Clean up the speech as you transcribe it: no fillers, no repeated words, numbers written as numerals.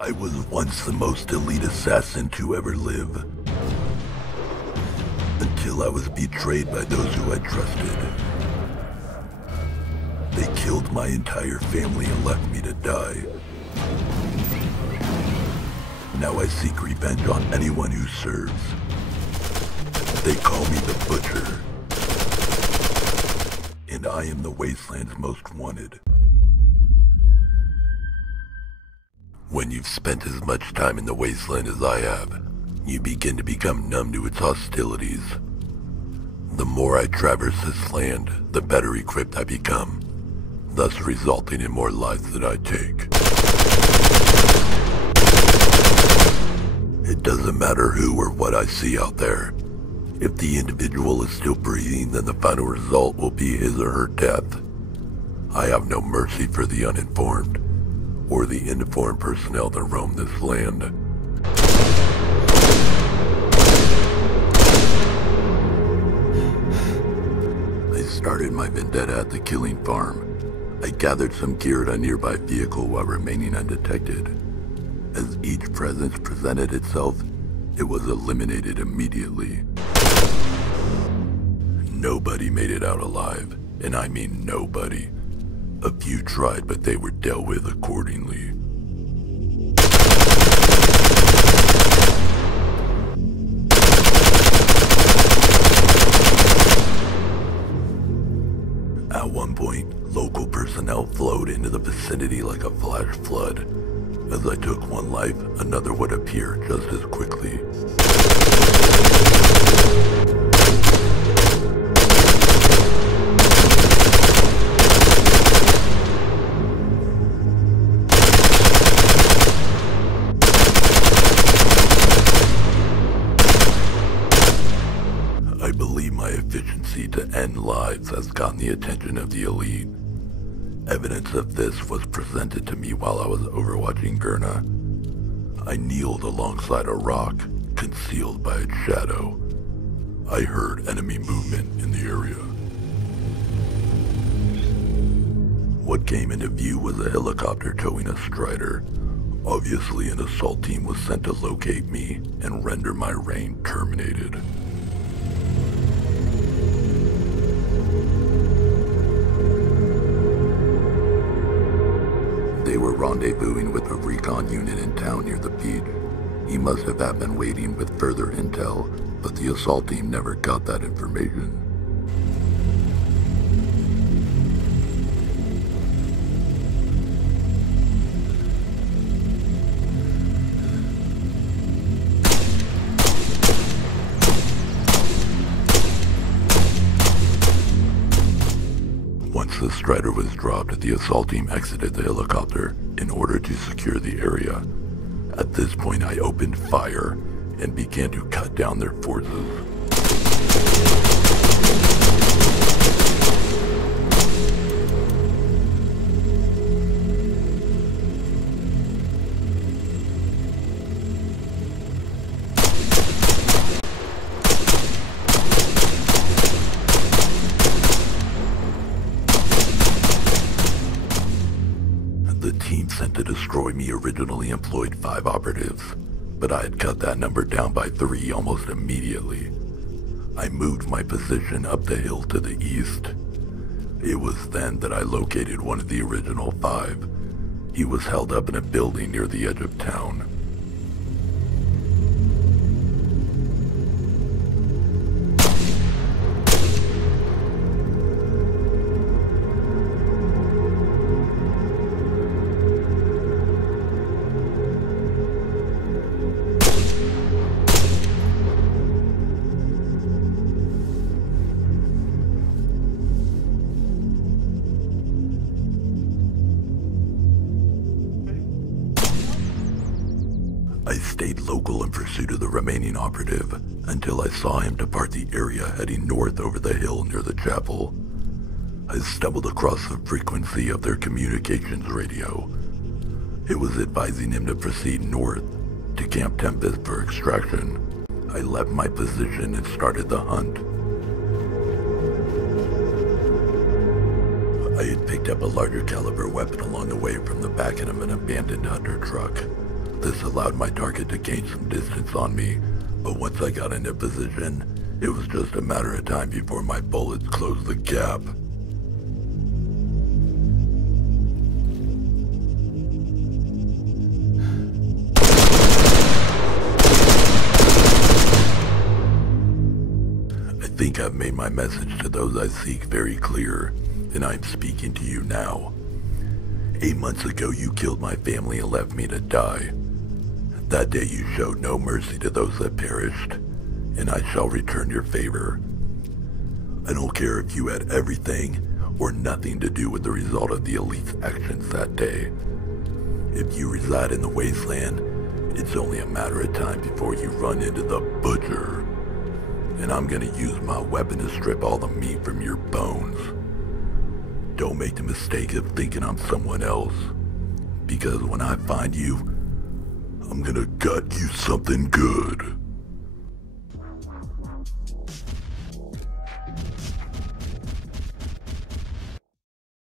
I was once the most elite assassin to ever live, until I was betrayed by those who I trusted. They killed my entire family and left me to die. Now I seek revenge on anyone who serves. They call me the Butcher, and I am the Wasteland's most wanted. When you've spent as much time in the Wasteland as I have, you begin to become numb to its hostilities. The more I traverse this land, the better equipped I become, thus resulting in more lives that I take. It doesn't matter who or what I see out there. If the individual is still breathing, then the final result will be his or her death. I have no mercy for the uninformed, or the informed personnel that roam this land. I started my vendetta at the killing farm. I gathered some gear at a nearby vehicle while remaining undetected. As each presence presented itself, it was eliminated immediately. Nobody made it out alive, and I mean nobody. A few tried, but they were dealt with accordingly. At one point, local personnel flowed into the vicinity like a flash flood. As I took one life, another would appear just as quickly. I believe my efficiency to end lives has gotten the attention of the elite. Evidence of this was presented to me while I was overwatching Gurna. I kneeled alongside a rock, concealed by its shadow. I heard enemy movement in the area. What came into view was a helicopter towing a Strider. Obviously, an assault team was sent to locate me and render my reign terminated. They were rendezvousing with a recon unit in town near the beach. He must have been waiting with further intel, but the assault team never got that information. Once the Strider was dropped, the assault team exited the helicopter in order to secure the area. At this point, I opened fire and began to cut down their forces. The team sent to destroy me originally employed 5 operatives, but I had cut that number down by 3 almost immediately. I moved my position up the hill to the east. It was then that I located one of the original 5. He was held up in a building near the edge of town. I stayed local in pursuit of the remaining operative until I saw him depart the area heading north over the hill near the chapel. I stumbled across the frequency of their communications radio. It was advising him to proceed north to Camp Tempest for extraction. I left my position and started the hunt. I had picked up a larger caliber weapon along the way from the back end of an abandoned hunter truck. This allowed my target to gain some distance on me, but once I got into position, it was just a matter of time before my bullets closed the gap. I think I've made my message to those I seek very clear, and I'm speaking to you now. 8 months ago, you killed my family and left me to die. That day you showed no mercy to those that perished, and I shall return your favor. I don't care if you had everything or nothing to do with the result of the elite's actions that day. If you reside in the Wasteland, it's only a matter of time before you run into the butcher. And I'm gonna use my weapon to strip all the meat from your bones. Don't make the mistake of thinking I'm someone else, because when I find you, I'm gonna gut you something good.